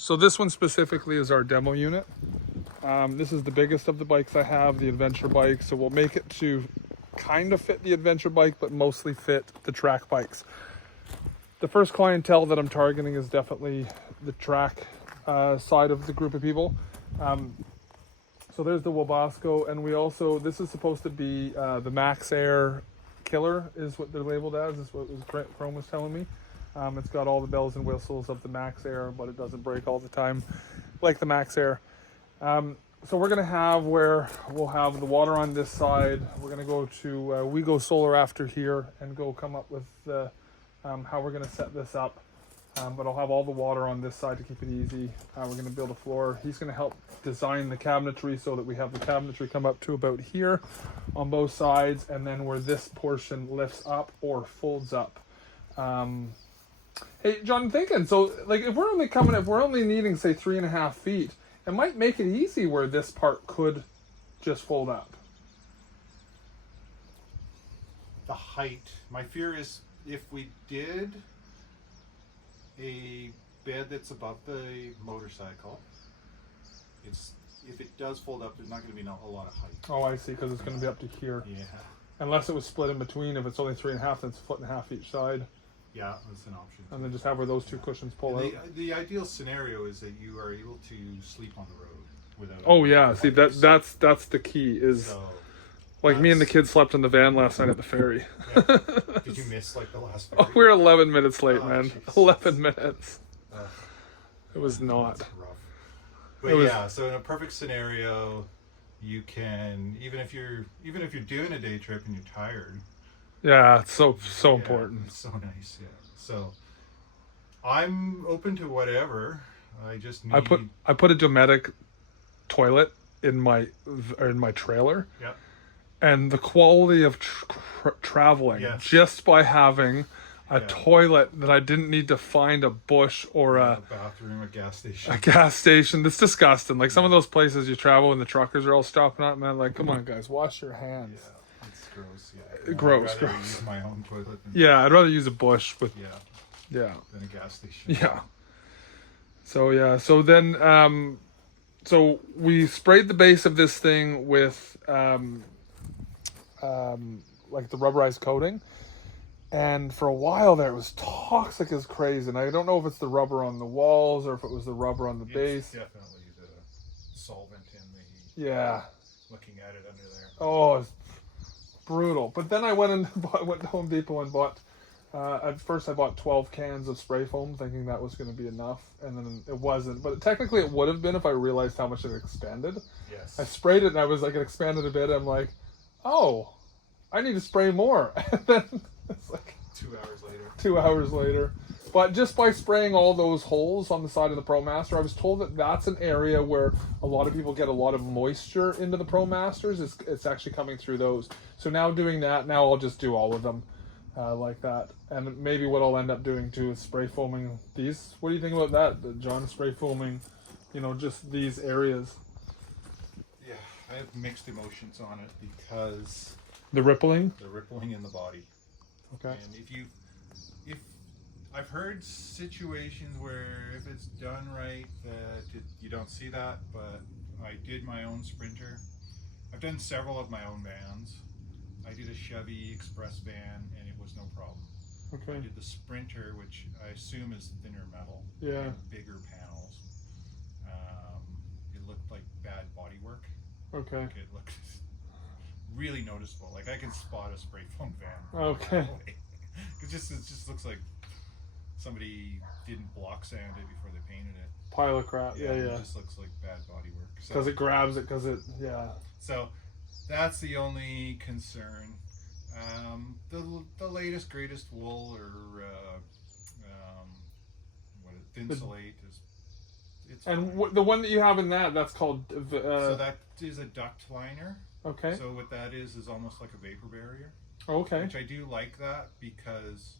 So this one specifically is our demo unit. This is the biggest of the bikes I have, the adventure bike. So we'll make it to kind of fit the adventure bike, but mostly fit the track bikes. The first clientele that I'm targeting is definitely the track side of the group of people. So there's the Wabasco, and we also, this is supposed to be the Max Air Killer is what they're labeled as, is what Chrome was telling me. It's got all the bells and whistles of the Max Air, but it doesn't break all the time like the Max Air. So we're going to have where we'll have the water on this side. We're going to go to We Go Solar after here and go come up with the, how we're going to set this up. But I'll have all the water on this side to keep it easy. We're going to build a floor. He's going to help design the cabinetry so that we have the cabinetry come up to about here on both sides, and then where this portion lifts up or folds up. Hey, John, I'm thinking, so like if we're only needing say 3.5 feet, it might make it easy where this part could just fold up. The height. My fear is if we did a bed that's above the motorcycle, if it does fold up, there's not going to be a lot of height. Oh, I see, because it's going to be up to here. Yeah. Unless it was split in between. If it's only 3.5, then it's 1.5 each side. Yeah, that's an option. And then just have where those two cushions pull out. The ideal scenario is that you are able to sleep on the road without. Oh yeah, see that's the key is. So, like me and the kids slept in the van last night at the ferry. Yeah. Did you miss like the last ferry? Oh, we were 11 minutes late, man. Jesus. 11 minutes. It was not. That's rough. But so in a perfect scenario, you can even if you're doing a day trip and you're tired. Yeah, it's so important. It's so nice, yeah. So I'm open to whatever. I just need. I put a Dometic toilet in my trailer. Yeah. And the quality of traveling just by having a toilet that I didn't need to find a bush or a bathroom, a gas station. A gas station. That's disgusting. Like some of those places you travel and the truckers are all stopping up, man. Like, come on, guys, wash your hands. Yeah, it's gross. Yeah, gross. I'd rather use my own toilet. I'd rather use a bush with. Than a gas station. Yeah. So then, so we sprayed the base of this thing with like the rubberized coating, and for a while there it was toxic as crazy, and I don't know if it's the rubber on the walls or if it was the rubber on the base. Definitely the solvent in the looking at it under there. Oh, it's brutal. But then I went to Home Depot and bought at first I bought 12 cans of spray foam thinking that was going to be enough, and then it wasn't, but technically it would have been if I realized how much it expanded. Yes. I sprayed it and I was like, it expanded a bit. I'm like, oh, I need to spray more. And then it's like 2 hours later. But just by spraying all those holes on the side of the ProMaster, I was told that that's an area where a lot of people get a lot of moisture into the ProMasters. It's actually coming through those. So now doing that, now I'll just do all of them like that. And maybe what I'll end up doing too is spray foaming these. What do you think about that, John? Spray foaming, just these areas. Yeah, I have mixed emotions on it because the rippling in the body. Okay. And if I've heard situations where if it's done right that you don't see that, but I did my own Sprinter. I've done several of my own vans. I did a Chevy Express van and it was no problem. Okay. I did the Sprinter, which I assume is thinner metal. Yeah. And bigger panels. It looked like bad bodywork. Okay. Like it looked really noticeable. Like I can spot a spray foam van. Okay. It just looks like somebody didn't block sand it before they painted it. Pile of crap. Yeah. It just looks like bad bodywork. Because it grabs it. So that's the only concern. The latest greatest wool or Thinsulate is. And the one that you have in that's called. So that is a duct liner. Okay. So what that is almost like a vapor barrier. Okay. Which I do like that because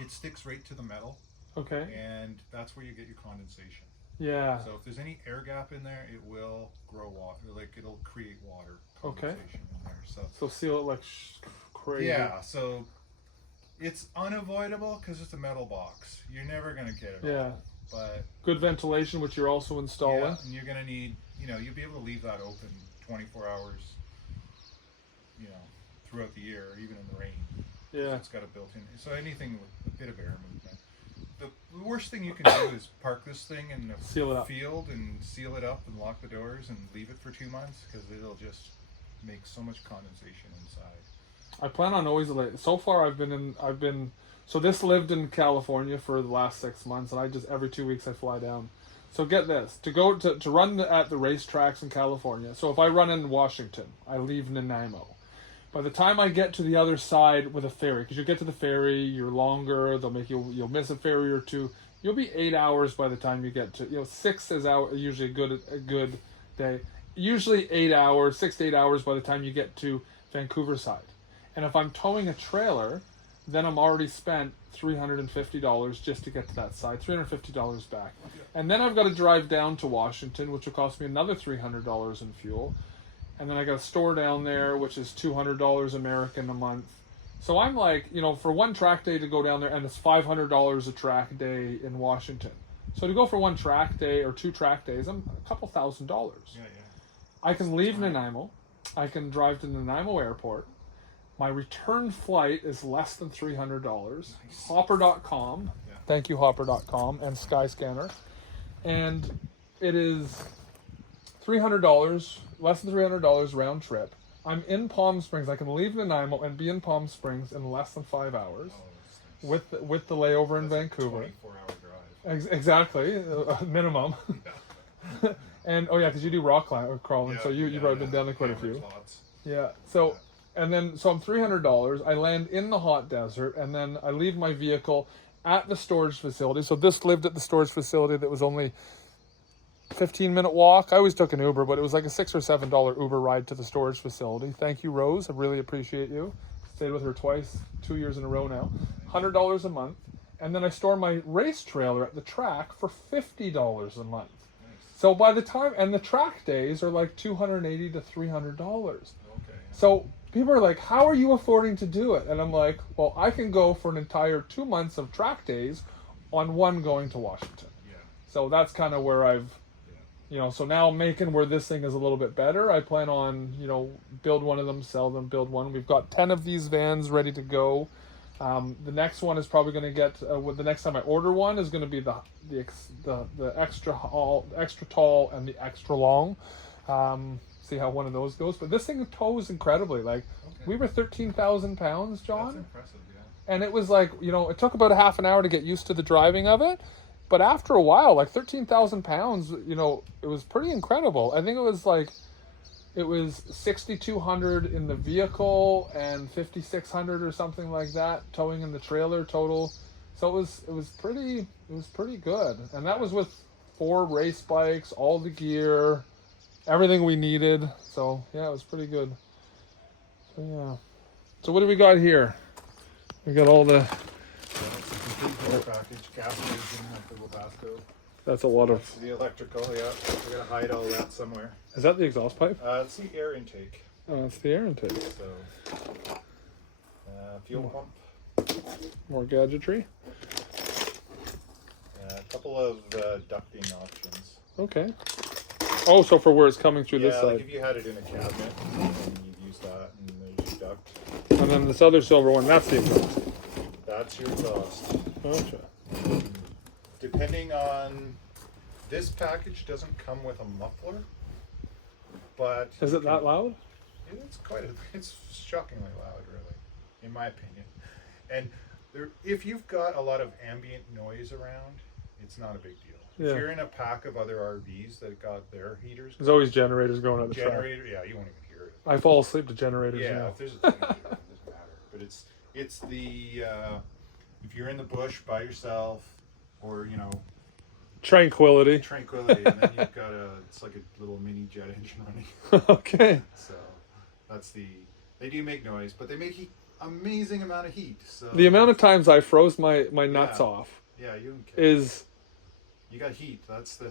it sticks right to the metal. Okay. And that's where you get your condensation. Yeah. So if there's any air gap in there, it will grow water. Like it'll create water condensation in there. So seal it like crazy. Yeah. So it's unavoidable because it's a metal box. You're never gonna get it. Yeah. All. but Good ventilation, which you're also installing. yeah, and you're gonna need, you'll be able to leave that open 24 hours, throughout the year, even in the rain. Yeah. It's got a built-in, so anything with a bit of air movement. The worst thing you can do is park this thing in the field and seal it up and lock the doors and leave it for 2 months, because it'll just make so much condensation inside. I plan on always, so far so this lived in California for the last 6 months, and I just, every 2 weeks I fly down. So get this, to run at the racetracks in California. So if I run in Washington, I leave Nanaimo. By the time I get to the other side with a ferry, because you get to the ferry, you're longer, you'll miss a ferry or two. You'll be 8 hours by the time you get to, 6 is usually a good day. Usually 8 hours, 6 to 8 hours by the time you get to Vancouver side. And if I'm towing a trailer, then I'm already spent $350 just to get to that side, $350 back. And then I've got to drive down to Washington, which will cost me another $300 in fuel. And then I got a store down there, which is $200 American a month. So I'm like, for one track day to go down there, and it's $500 a track day in Washington. So to go for one track day or 2 track days, I'm a couple $1,000. Yeah. I can leave Nanaimo. I can drive to Nanaimo Airport. My return flight is less than $300. Nice. Hopper.com. Yeah. Thank you, Hopper.com and Skyscanner. And it is $300, less than $300 round trip. I'm in Palm Springs. I can leave Nanaimo and be in Palm Springs in less than 5 hours. Oh, nice. with the layover in Vancouver. 24-hour drive. Exactly, minimum. Yeah. And because you do rock crawling, so you've probably been down there quite a few. Lots. Yeah. So I'm $300. I land in the hot desert, and then I leave my vehicle at the storage facility. So this lived at the storage facility that was only 15-minute walk. I always took an Uber, but it was like a $6 or $7 Uber ride to the storage facility. Thank you, Rose. I really appreciate you. Stayed with her twice, 2 years in a row now. $100 a month. And then I store my race trailer at the track for $50 a month. So by the time, and the track days are like $280 to $300. Okay. So people are like, how are you affording to do it? And I'm like, well, I can go for an entire 2 months of track days on one going to Washington. Yeah. So that's kind of where I've, so now Macon, where this thing is a little bit better, I plan on, build one of them, sell them, build one. We've got 10 of these vans ready to go. The next one is probably going to get, the next time I order one is going to be the extra tall and the extra long. See how one of those goes. But this thing tows incredibly. We were 13,000 pounds, John. That's impressive, yeah. And it was it took about a half an hour to get used to the driving of it. But after a while, 13,000 pounds, it was pretty incredible. I think it was 6,200 in the vehicle and 5,600 or something like that, towing in the trailer total. So it was pretty good. And that was with 4 race bikes, all the gear, everything we needed. So yeah, it was pretty good. So yeah. So what do we got here? We got all the package, gas station at the Wabasco. That's a lot of... That's the electrical, yeah. We're going to hide all that somewhere. Is that the exhaust pipe? It's the air intake. Oh, it's the air intake. So, fuel pump. More gadgetry. A couple of ducting options. Okay. Oh, so for where it's coming through this side. Yeah, if you had it in a cabinet, you'd use that, and there's your duct. And then this other silver one, that's the exhaust. That's your exhaust. Gotcha. Depending on, this package doesn't come with a muffler, but... Is it that loud? It's shockingly loud, really, in my opinion. And if you've got a lot of ambient noise around, it's not a big deal. Yeah. If you're in a pack of other RVs that got their heaters... There's always generators going on the track. Yeah, you won't even hear it. I fall asleep to generators. Yeah, if there's a generator, it doesn't matter. But it's the... if you're in the bush by yourself, or, Tranquility, and then you've got it's like a little mini jet engine running. Okay. So they do make noise, but they make amazing amount of heat. So the amount of times I froze my nuts off. Yeah, you got heat. That's the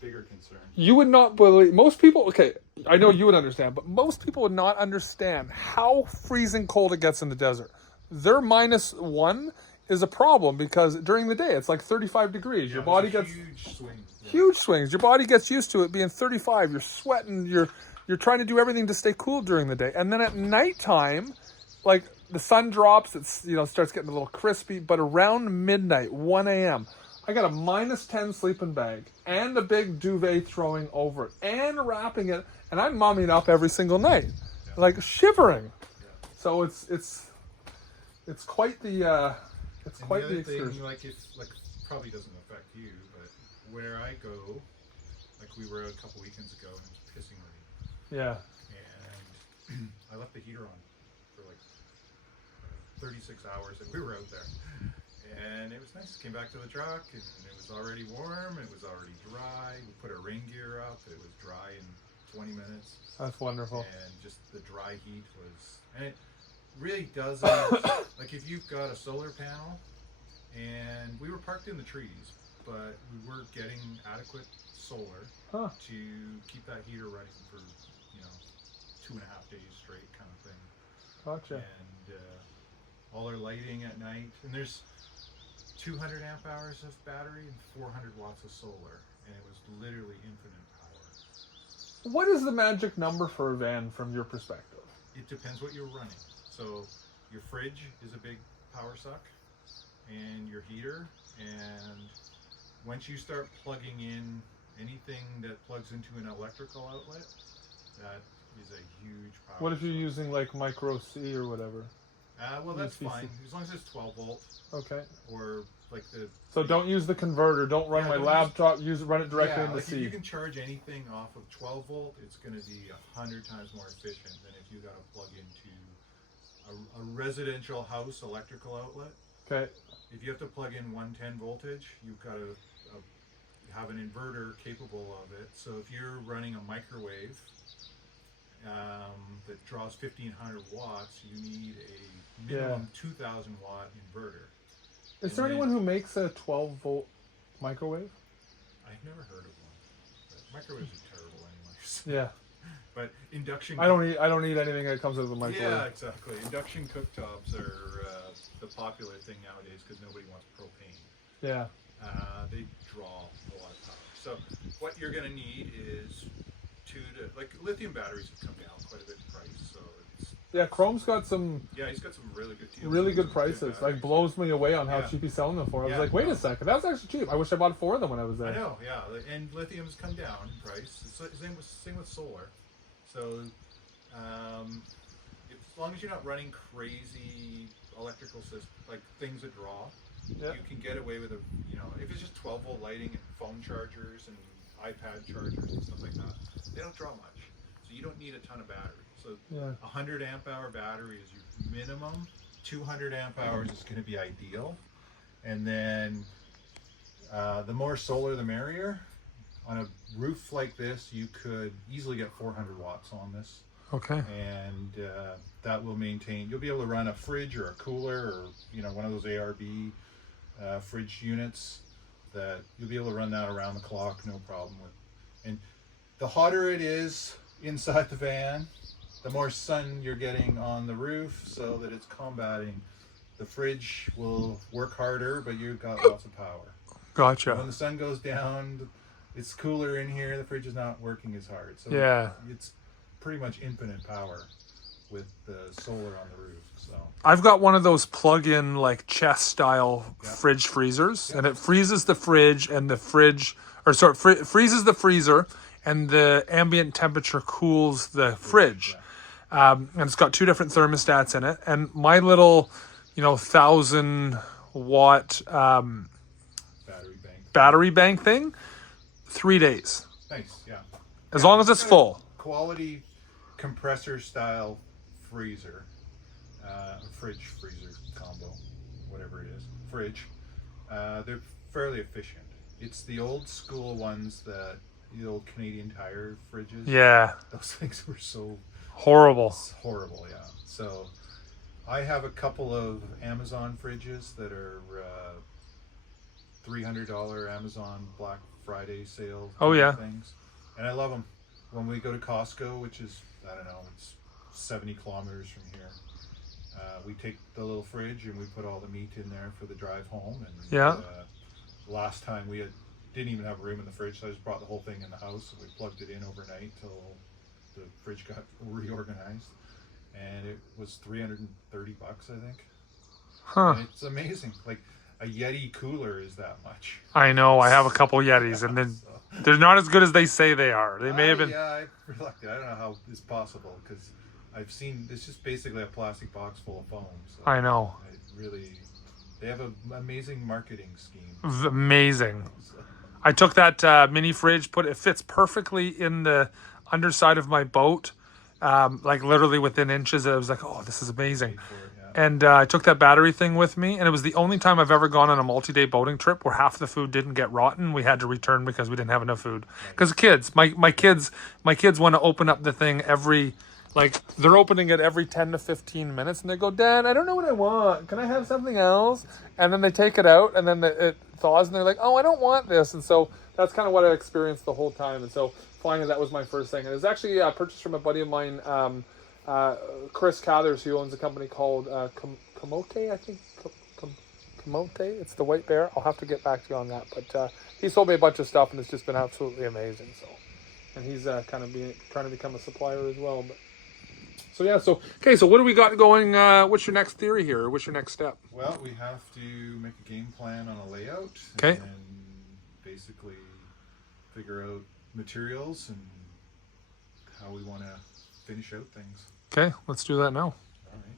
bigger concern. You would not believe, most people, okay, I know you would understand, but most people would not understand how freezing cold it gets in the desert. They're -1 is a problem because during the day it's like 35 degrees. Your body gets huge swings. Yeah. huge swings. Your body gets used to it being 35. You're sweating. You're trying to do everything to stay cool during the day. And then at nighttime, like the sun drops, it's starts getting a little crispy. But around midnight, 1 a.m., I got a -10 sleeping bag and a big duvet throwing over it and wrapping it, and I'm mumming up every single night, like shivering. Yeah. So it's quite the it's And quite the the other excursion. thing, like probably doesn't affect you, but where I go, like we were out a couple weekends ago and it was pissing rain, Yeah. and I left the heater on for like 36 hours that we were out there, and it was nice. Came back to the truck and it was already warm, it was already dry. We put our rain gear up, it was dry in 20 minutes. That's wonderful. And just the dry heat was, and it really doesn't, like if you've got a solar panel, and we were parked in the trees, but we were getting adequate solar to keep that heater running for 2.5 days straight, kind of thing. Gotcha. And all our lighting at night, and there's 200 amp hours of battery and 400 watts of solar, and it was literally infinite power. What is the magic number for a van from your perspective? It depends what you're running. So your fridge is a big power suck, and your heater, and once you start plugging in anything that plugs into an electrical outlet, that is a huge power What if you're suck. using like micro C or whatever? Well, that's UCC. fine, as long as it's 12 volt, Okay. or like the... So don't use the converter. Don't run my don't laptop. Run it directly yeah, into like C. if you can charge anything off of 12 volt, it's going to be 100 times more efficient than if you got to plug into a residential house electrical outlet. Okay. If you have to plug in 110 voltage, you've got to have an inverter capable of it. So if you're running a microwave that draws 1500 watts, you need a minimum 2000 watt inverter. Is there anyone who makes a 12-volt microwave? I've never heard of one. But microwaves are terrible anyways. Yeah. But induction... I don't need anything that comes out of the microwave. Yeah, exactly. Induction cooktops are the popular thing nowadays because nobody wants propane. Yeah. They draw a lot of power. So what you're going to need is lithium batteries have come down quite a bit in price. So it's... Yeah, Chrome's got some... Yeah, he's got some really good deals. Really good prices. Like, blows me away on how cheap he's selling them for. I was like, wait a second, that was actually cheap. I wish I bought 4 of them when I was there. I know, yeah. And lithium's come down in price. It's the same with solar. So as long as you're not running crazy electrical systems, like things that draw, you can get away with if it's just 12 volt lighting and phone chargers and iPad chargers and stuff like that, they don't draw much. So you don't need a ton of battery. So 100 amp hour battery is your minimum. 200 amp hours is going to be ideal. And then the more solar, the merrier. On a roof like this, you could easily get 400 watts on this. Okay. And that will maintain, you'll be able to run a fridge or a cooler or, one of those ARB fridge units that you'll be able to run that around the clock, no problem with. And the hotter it is inside the van, the more sun you're getting on the roof so that it's combating. The fridge will work harder, but you've got lots of power. Gotcha. When the sun goes down, it's cooler in here, the fridge is not working as hard. So it's pretty much infinite power with the solar on the roof. So I've got one of those plug-in like chest style fridge freezers, and it freezes the fridge and the fridge, freezes the freezer, and the ambient temperature cools the fridge. And it's got 2 different thermostats in it. And my little, 1000 watt battery bank thing, 3 days. Nice, yeah. As long as it's full. Quality compressor style freezer, fridge freezer combo, whatever it is, fridge. They're fairly efficient. It's the old school ones the old Canadian Tire fridges. Yeah. Those things were so horrible. Horrible, yeah. So I have a couple of Amazon fridges that are $300 Amazon Black Friday sale things. And I love them. When we go to Costco, which is, I don't know, it's 70 kilometers from here, We take the little fridge and we put all the meat in there for the drive home. And Yeah. last time we didn't even have room in the fridge, so I just brought the whole thing in the house and we plugged it in overnight till the fridge got reorganized. And it was $330, I think. Huh. And it's amazing. Like a Yeti cooler is that much. I know. I have a couple Yetis, and then they're not as good as they say they are. They may have been. Yeah, I'm reluctant. I don't know how it's possible because I've seen it's just basically a plastic box full of foam. So I know. They have an amazing marketing scheme. Amazing. So, I took that mini fridge, it fits perfectly in the underside of my boat, like literally within inches. I was like, oh, this is amazing. for it, yeah. And I took that battery thing with me, and it was the only time I've ever gone on a multi-day boating trip where half the food didn't get rotten. We had to return because we didn't have enough food. Because kids, my kids want to open up the thing they're opening it every 10 to 15 minutes, and they go, Dad, I don't know what I want. Can I have something else? And then they take it out, and then it thaws, and they're like, oh, I don't want this. And so that's kind of what I experienced the whole time. And so finally, that was my first thing. And it was actually purchased from a buddy of mine, Chris Cathers, who owns a company called Komote, I think. Komote, it's the white bear. I'll have to get back to you on that. But he sold me a bunch of stuff, and it's just been absolutely amazing. So, and he's kind of trying to become a supplier as well. But so yeah, so what do we got going? What's your next theory here? Or what's your next step? Well, we have to make a game plan on a layout. Okay. And basically figure out materials and how we want to finish out things. Okay, let's do that now. All right.